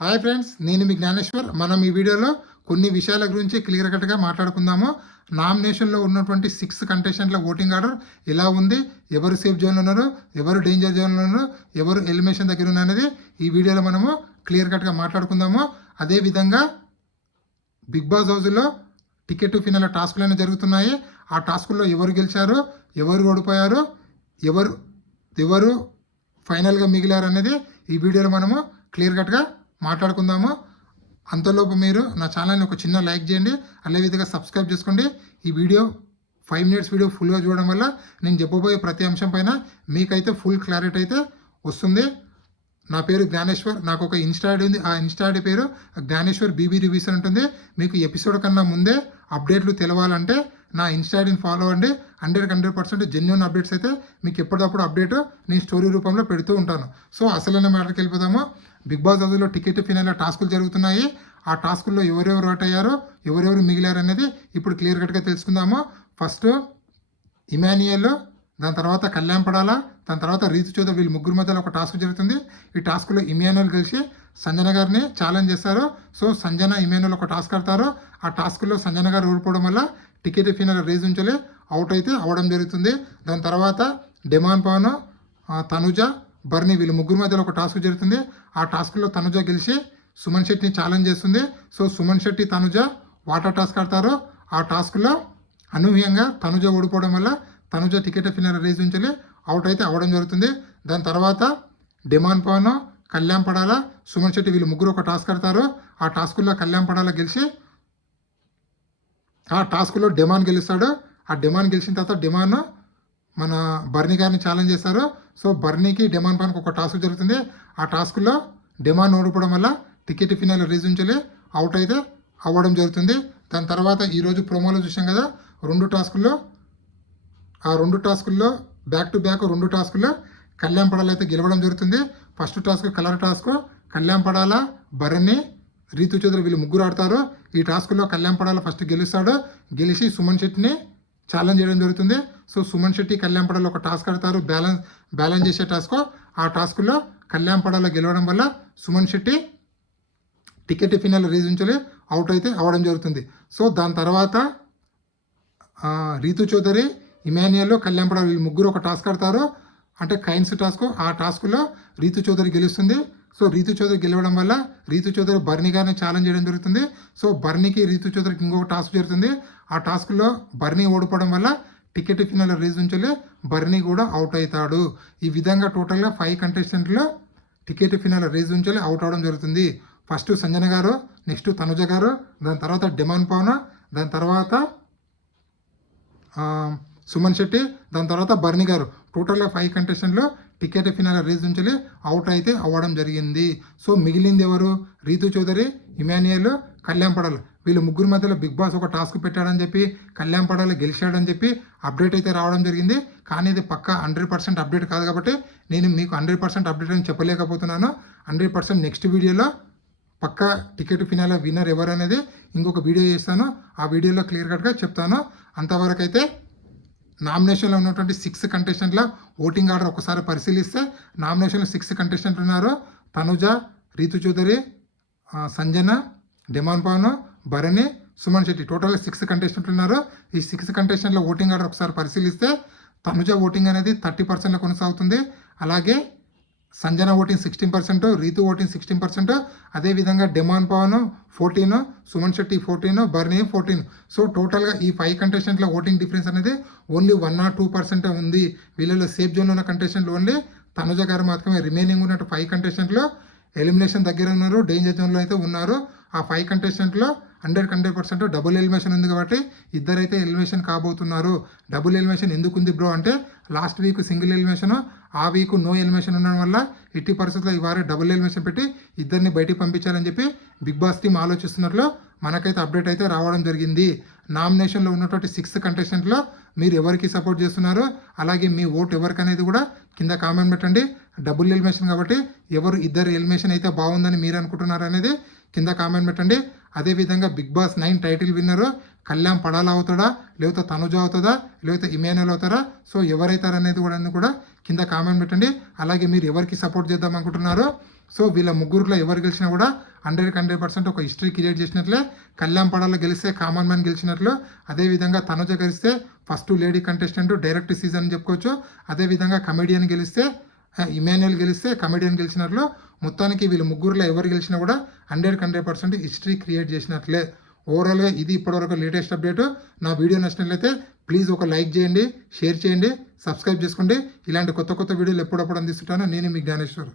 Hi friends, నేను మీ జ్ఞానేశ్వర్. మనం ఈ వీడియోలో కొన్ని విషయాల గురించి క్లియర్ కట్గా మాట్లాడుకుందాము. నామినేషన్లో ఉన్నటువంటి 6 కంటెస్టెంట్ల ఓటింగ్ ఆర్డర్ ఎలా ఉంది, ఎవరు సేఫ్ జోన్లో ఉన్నారు, ఎవరు డేంజర్ జోన్లో ఉన్నారు, ఎవరు ఎలిమినేషన్ దగ్గర ఉన్నారు అనేది ఈ వీడియోలో మనము క్లియర్ కట్గా మాట్లాడుకుందాము. అదేవిధంగా బిగ్ బాస్ హౌస్లో టికెట్ టు ఫినాల్ టాస్కులు అనేవి జరుగుతున్నాయి. ఆ టాస్కుల్లో ఎవరు గెలిచారు, ఎవరు ఓడిపోయారు, ఎవరు ఎవరు ఫైనల్గా మిగిలారు అనేది ఈ వీడియోలో మనము క్లియర్ కట్గా మాట్లాడుకుందాము. అంతలోపు మీరు నా ఛానల్ని ఒక చిన్న లైక్ చేయండి, అదేవిధంగా సబ్స్క్రైబ్ చేసుకోండి. ఈ వీడియో 5 మినిట్స్ వీడియో ఫుల్గా చూడడం వల్ల నేను చెప్పబోయే ప్రతి అంశం పైన మీకైతే ఫుల్ క్లారిటీ అయితే వస్తుంది. నా పేరు జ్ఞానేశ్వర్, నాకు ఒక ఇన్స్టా ఐడి ఉంది. ఆ ఇన్స్టా ఐడి పేరు జ్ఞానేశ్వర్ బీబీ రివ్యూస్ అని ఉంటుంది. మీకు ఎపిసోడ్ కన్నా ముందే అప్డేట్లు తెలవాలంటే నా ఇన్స్టా ఐడిని ఫాలో అవ్వండి. 100% జెన్యున్ అప్డేట్స్ అయితే మీకు ఎప్పటికప్పుడు అప్డేట్ నేను స్టోరీ రూపంలో పెడుతూ ఉంటాను. సో అసలైన మ్యాటర్కి వెళ్ళిపోదాము. బిగ్ బాస్ హౌస్లో టికెట్ ఫినాల్ టాస్కులు జరుగుతున్నాయి. ఆ టాస్కుల్లో ఎవరెవరు అవుట్ అయ్యారో, ఎవరెవరు మిగిలారు అనేది ఇప్పుడు క్లియర్ కట్గా తెలుసుకుందాము. ఫస్ట్ ఇమాన్యుయల్, దాని తర్వాత కళ్యాణ్ పడాల, దాని తర్వాత రీతు చౌదరి, వీళ్ళు ముగ్గురు మధ్యలో ఒక టాస్క్ జరుగుతుంది. ఈ టాస్క్లో ఇమాన్యుయల్ కలిసి సంజన గారిని ఛాలెంజ్ చేస్తారు. సో సంజన ఇమాన్యుయల్ ఒక టాస్క్ ఆడతారు. ఆ టాస్క్లో సంజన గారు ఓడిపోవడం వల్ల టికెట్ ఫినాల్ రేజ్ ఉంచలే అవుట్ అయితే అవ్వడం జరుగుతుంది. దాని తర్వాత డెమాన్ పవన్, తనుజ, బర్నీ వీళ్ళు ముగ్గురు మధ్యలో ఒక టాస్క్ జరుగుతుంది. ఆ టాస్క్లో తనుజ గెలిచి సుమన్ శెట్టిని ఛాలెంజ్ చేస్తుంది. So Suman Shetty, Tanuja water task ఆడతారు. ఆ టాస్క్లో అనూహ్యంగా తనుజ ఓడిపోవడం వల్ల తనుజ టికెట్ ఫినాల్ రేజ్ ఉంచలే అవుట్ అయితే అవ్వడం జరుగుతుంది. దాని తర్వాత డెమాన్ పవన్, కళ్యాణ్ పడాల, సుమన్ శెట్టి వీళ్ళు ముగ్గురు ఒక టాస్క్ ఆడతారు. ఆ టాస్కుల్లో కళ్యాణ్ పడాల గెలిచి ఆ టాస్క్లో డెమాన్ గెలుస్తాడు. ఆ డెమాన్ గెలిచిన తర్వాత డెమాన్ మన బర్నీ గారిని ఛాలెంజ్ చేస్తారు. సో బర్నీకి డెమాన్ పైనకి ఒక టాస్క్ జరుగుతుంది. ఆ టాస్క్లో డెమాన్ ఓడిపోవడం వల్ల టికెట్ ఫినాల్ రేజ్ ఉంచలే అవుట్ అయితే అవ్వడం జరుగుతుంది. దాని తర్వాత ఈరోజు ప్రోమోలో చూసాం కదా, ఆ రెండు టాస్కుల్లో బ్యాక్ టు బ్యాక్ 2 టాస్కుల్లో కళ్యాణ్ పడాల అయితే గెలవడం జరుగుతుంది. First task colour task, Kalyan Padala, Bharani, Rithu Chowdary వీళ్ళు ముగ్గురు ఆడతారు. ఈ టాస్క్లో కళ్యాణ్ పడాల ఫస్ట్ గెలుస్తాడు. గెలిచి సుమన్ శెట్టిని ఛాలెంజ్ చేయడం జరుగుతుంది. సో సుమన్ శెట్టి, కళ్యాణ్ పడాల ఒక టాస్క్ ఆడతారు, బ్యాలెన్స్ చేసే టాస్క్. ఆ టాస్క్లో కళ్యాణ్ పడాల గెలవడం వల్ల Suman Shetty ticket finale race ఉంచలే అవుట్ అయితే అవ్వడం జరుగుతుంది. సో దాని తర్వాత రీతు చౌదరి, ఇమాన్యుయల్, కళ్యాణ్ పడాల వీళ్ళు ముగ్గురు ఒక టాస్క్ ఆడతారు, అంటే కైన్స్ టాస్క్. ఆ టాస్క్లో రీతు చౌదరి గెలుస్తుంది. సో రీతు చౌదరి గెలవడం వల్ల రీతు చౌదరి బర్నీ గారిని ఛాలెంజ్ చేయడం జరుగుతుంది. సో బర్నీకి, రీతు చౌదరికి ఇంకొక టాస్క్ జరుగుతుంది. ఆ టాస్క్లో బర్నీ ఓడిపోవడం వల్ల టికెట్ ఫినాల్ రేజ్ ఉంచలే బర్నీ కూడా అవుట్ అవుతాడు. ఈ విధంగా టోటల్గా 5 కంటెస్టెంట్లు టికెట్ ఫినాల్ రేజ్ ఉంచలే అవుట్ అవడం జరుగుతుంది. ఫస్ట్ సంజన గారు, నెక్స్ట్ తనుజ గారు, దాని తర్వాత డెమాన్ పవన్, దాని తర్వాత సుమన్ శెట్టి, దాని తర్వాత బర్నీ గారు. టోటల్గా 5 కంటెస్టెంట్లు టికెట్ ఫినాల్ రేజ్ ఉంచలే అవుట్ అయితే అవ్వడం జరిగింది. సో మిగిలింది ఎవరు? రీతు చౌదరి, ఇమాన్యుయల్, కళ్యాణ్ పడాల వీళ్ళు ముగ్గురు మధ్యలో బిగ్ బాస్ ఒక టాస్క్ పెట్టాడని చెప్పి, కళ్యాణ్ పడాల గెలిచాడని చెప్పి అప్డేట్ అయితే రావడం జరిగింది. కానీ ఇది పక్కా 100% అప్డేట్ కాదు కాబట్టి నేను మీకు 100% అప్డేట్ అని చెప్పలేకపోతున్నాను. 100% నెక్స్ట్ వీడియోలో పక్కా టికెట్ ఫినాల్ విన్నర్ ఎవరు అనేది ఇంకొక వీడియో చేస్తాను. ఆ వీడియోలో క్లియర్ కట్గా చెప్తాను. అంతవరకు అయితే నామినేషన్లో ఉన్నటువంటి 6 కంటెస్టెంట్ల ఓటింగ్ ఆర్డర్ ఒకసారి పరిశీలిస్తే నామినేషన్లో 6 కంటెస్టెంట్లు ఉన్నారు. తనుజ, రీతు చౌదరి, సంజన, డెమాన్ పవన్, భరణి, సుమన్ శెట్టి. టోటల్గా 6 కంటెస్టెంట్లు ఉన్నారు. ఈ 6 కంటెస్టెంట్ల ఓటింగ్ ఆర్డర్ ఒకసారి పరిశీలిస్తే తనుజ ఓటింగ్ అనేది 30%లో కొనసాగుతుంది. అలాగే సంజన ఓటింగ్ 16%, రీతు ఓటింగ్ 16%, అదేవిధంగా డెమాన్ పవన్ 14, సుమన్ శెట్టి 14, బర్నీ 14. సో టోటల్గా ఈ 5 కంటెస్టెంట్ల ఓటింగ్ డిఫరెన్స్ అనేది ఓన్లీ 1 or 2% ఉంది. వీళ్ళలో సేఫ్ జోన్లో ఉన్న కంటెస్టెంట్లు ఓన్లీ తనుజ గారు మాత్రమే. రిమైనింగ్ ఉన్నట్టు 5 కంటెస్టెంట్లు ఎలిమినేషన్ దగ్గర ఉన్నారు, డేంజర్ జోన్లో అయితే ఉన్నారు. ఆ 5 కంటెస్టెంట్లో 100% డబుల్ ఎలిమినేషన్ ఉంది కాబట్టి ఇద్దరైతే ఎలిమినేషన్ కాబోతున్నారు. డబుల్ ఎలిమినేషన్ ఎందుకు ఉంది బ్రో అంటే, లాస్ట్ వీక్ సింగిల్ ఎలిమినేషన్, ఆ వీక్ నో ఎలిమినేషన్ ఉండడం వల్ల ఎట్టి పరిస్థితుల్లో ఈ వారం డబుల్ ఎలిమినేషన్ పెట్టి ఇద్దరిని బయటికి పంపించాలని చెప్పి బిగ్ బాస్ టీమ్ ఆలోచిస్తున్నట్లు మనకైతే అప్డేట్ అయితే రావడం జరిగింది. నామినేషన్లో ఉన్నటువంటి 6 కంటెస్టెంట్లో మీరు ఎవరికి సపోర్ట్ చేస్తున్నారు, అలాగే మీ ఓట్ ఎవరికి అనేది కూడా కింద కామెంట్ పెట్టండి. డబుల్ ఎలిమినేషన్ కాబట్టి ఎవరు ఇద్దరు ఎలిమినేషన్ అయితే బాగుందని మీరు అనుకుంటున్నారు అనేది కింద కామెంట్ పెట్టండి. అదేవిధంగా బిగ్ బాస్ 9 టైటిల్ విన్నరు కళ్యాణ్ పడాల అవుతాడా, లేకపోతే తనుజ అవుతుందా, లేకపోతే ఇమాన్యుయల్ అవుతారా? సో ఎవరైతారనేది కూడా కింద కామెంట్ పెట్టండి. అలాగే మీరు ఎవరికి సపోర్ట్ చేద్దాం అనుకుంటున్నారో సో వీళ్ళ ముగ్గురులో ఎవరు గెలిచినా కూడా 100% ఒక హిస్టరీ క్రియేట్ చేసినట్లే. కళ్యాణ్ పడాల గెలిస్తే కామన్ మ్యాన్ గెలిచినట్లు, అదేవిధంగా తనుజ గెలిస్తే first lady contestant direct season అని చెప్పుకోవచ్చు. అదేవిధంగా కమెడియన్ గెలిస్తే ఇమాన్యుయల్ గెలిస్తే కమెడియన్ గెలిచినట్లు. మొత్తానికి వీళ్ళు ముగ్గురులో ఎవరు గెలిచినా కూడా 100% హిస్టరీ క్రియేట్ చేసినట్లే. ఓవరాల్గా ఇది ఇప్పటివరకు లేటెస్ట్ అప్డేట్. నా వీడియో నచ్చినట్లయితే ప్లీజ్ ఒక లైక్ చేయండి, షేర్ చేయండి, సబ్స్క్రైబ్ చేసుకోండి. ఇలాంటి కొత్త కొత్త వీడియోలు ఎప్పుడప్పుడు అందిస్తుంటాను. నేను మీ జ్ఞానేశ్వర్.